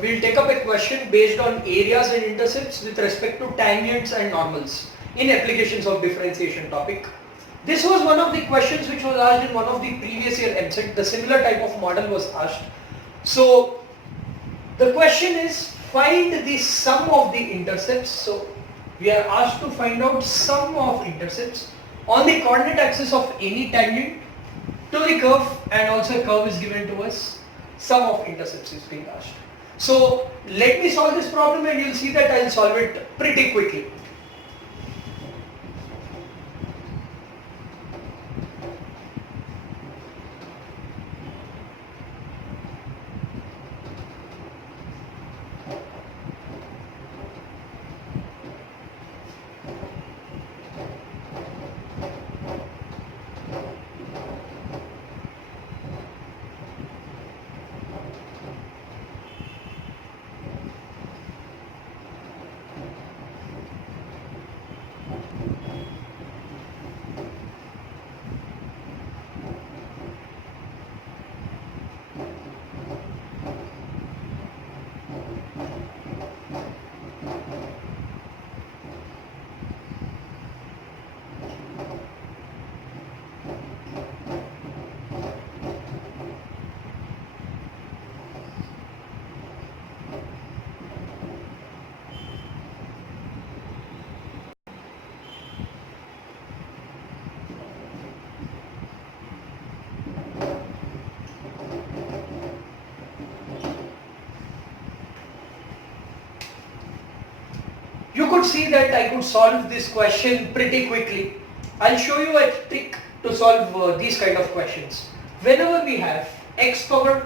we'll take up a question based on areas and intercepts with respect to tangents and normals in applications of differentiation topic. This was one of the questions which was asked in one of the previous year EAMCET. The similar type of model was asked. So the question is, find the sum of the intercepts. So we are asked to find out sum of intercepts on the coordinate axis of any tangent to the curve, and also a curve is given to us. Sum of intercepts is being asked. So let me solve this problem and you'll see that I'll solve it pretty quickly. You could see that I could solve this question pretty quickly. I'll show you a trick to solve these kind of questions. Whenever we have x power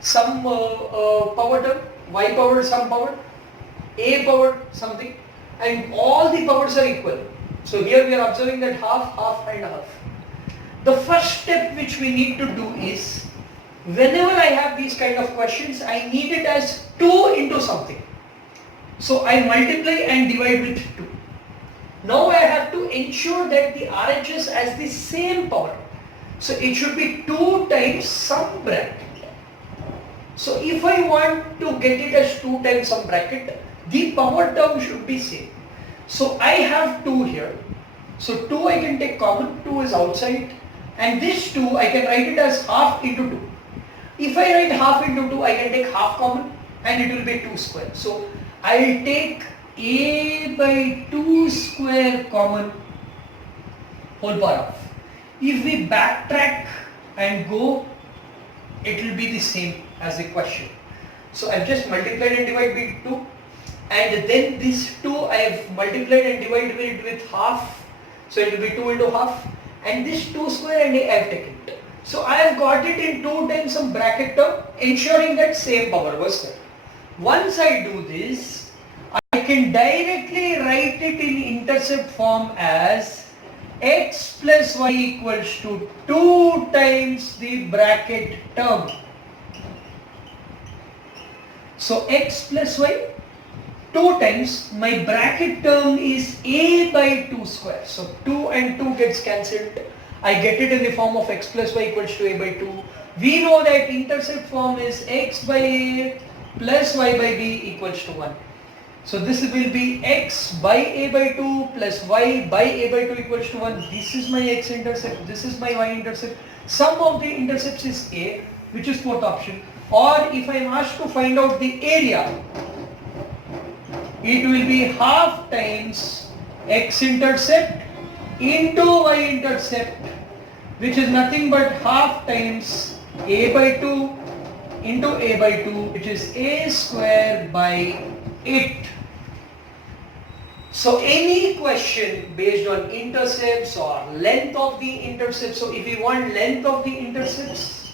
some power term, y power some power, a power something, and all the powers are equal. So here we are observing that half, half and half. The first step which we need to do is, whenever I have these kind of questions, I need it as 2 into something. So I multiply and divide with 2. Now I have to ensure that the RHS has the same power. So it should be 2 times some bracket. So if I want to get it as 2 times some bracket, the power term should be same. So I have 2 here. So 2 I can take common, 2 is outside, and this 2 I can write it as half into 2. If I write half into 2, I can take half common and it will be 2 square. So I'll take a by 2 square common whole power of. If we backtrack and go, it will be the same as the question. So I've just multiplied and divided with 2, and then this 2 I have multiplied and divided it with half, so it will be 2 into half, and this 2 square and I have taken it. So I have got it in 2 times some bracket term, ensuring that same power was there. Once I do this, I can directly write it in intercept form as x plus y equals to 2 times the bracket term. So x plus y 2 times, my bracket term is a by 2 square. So 2 and 2 gets cancelled. I get it in the form of x plus y equals to a by 2. We know that intercept form is x by a plus y by b equals to 1. So this will be x by a by 2 plus y by a by 2 equals to 1. This is my x-intercept, this is my y-intercept. Sum of the intercepts is a, which is fourth option. Or if I am asked to find out the area, it will be half times x-intercept into y-intercept, which is nothing but half times a by 2 into a by 2, which is a square by 8. So any question based on intercepts or length of the intercepts, so if you want length of the intercepts,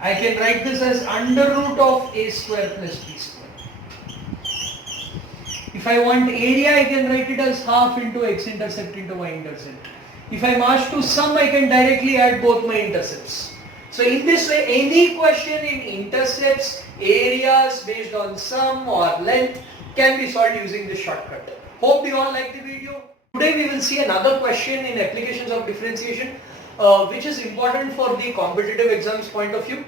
I can write this as under root of a square plus b square. If I want area, I can write it as half into x-intercept into y-intercept. If I am asked to sum, I can directly add both my intercepts. So in this way, any question in intercepts, areas based on sum or length can be solved using this shortcut. Hope you all like the video. Today we will see another question in applications of differentiation which is important for the competitive exams point of view.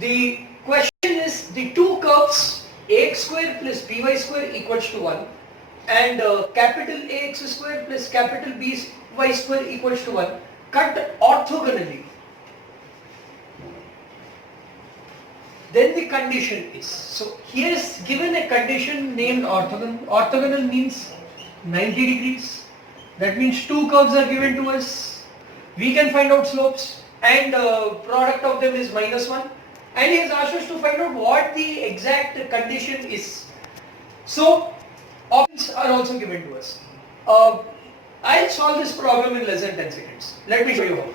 The question is, the two curves ax square plus by square equals to 1 and capital Ax square plus capital By square equals to 1 cut orthogonally, then the condition is, so here is given a condition named orthogonal. Orthogonal means 90 degrees. That means two curves are given to us. We can find out slopes and product of them is -1, and he has asked us to find out what the exact condition is. So options are also given to us. I'll solve this problem in less than 10 seconds. Let me show you how.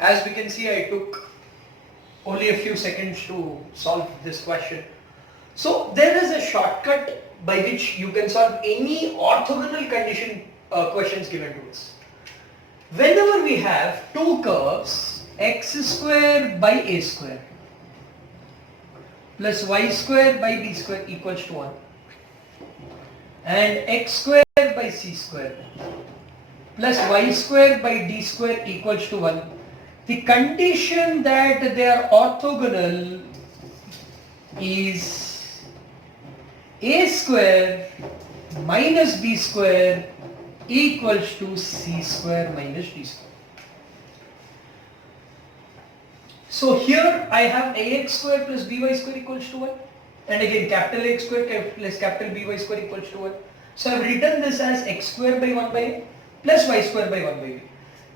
As we can see, I took only a few seconds to solve this question. So there is a shortcut by which you can solve any orthogonal condition questions given to us. Whenever we have two curves, x square by a square plus y square by b square equals to 1 and x square by c square plus y square by d square equals to 1, the condition that they are orthogonal is a square minus b square equals to c square minus d square. So here I have ax square plus by square equals to 1, and again capital X square plus capital By square equals to 1. So I have written this as x square by 1 by a plus y square by 1 by b.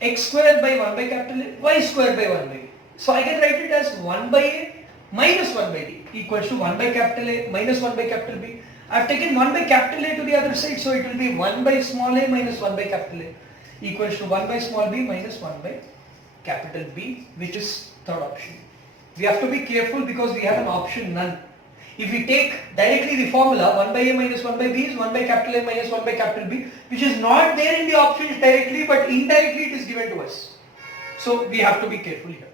X square by 1 by capital A, y square by 1 by b. So I can write it as 1 by a minus 1 by d equals to 1 by capital A minus 1 by capital B. I have taken 1 by capital A to the other side, so it will be 1 by small a minus 1 by capital A equals to 1 by small b minus 1 by capital B, which is third option. We have to be careful because we have an option none. If we take directly the formula, 1 by a minus 1 by b is 1 by capital A minus 1 by capital B, which is not there in the options directly, but indirectly it is given to us. So we have to be careful here.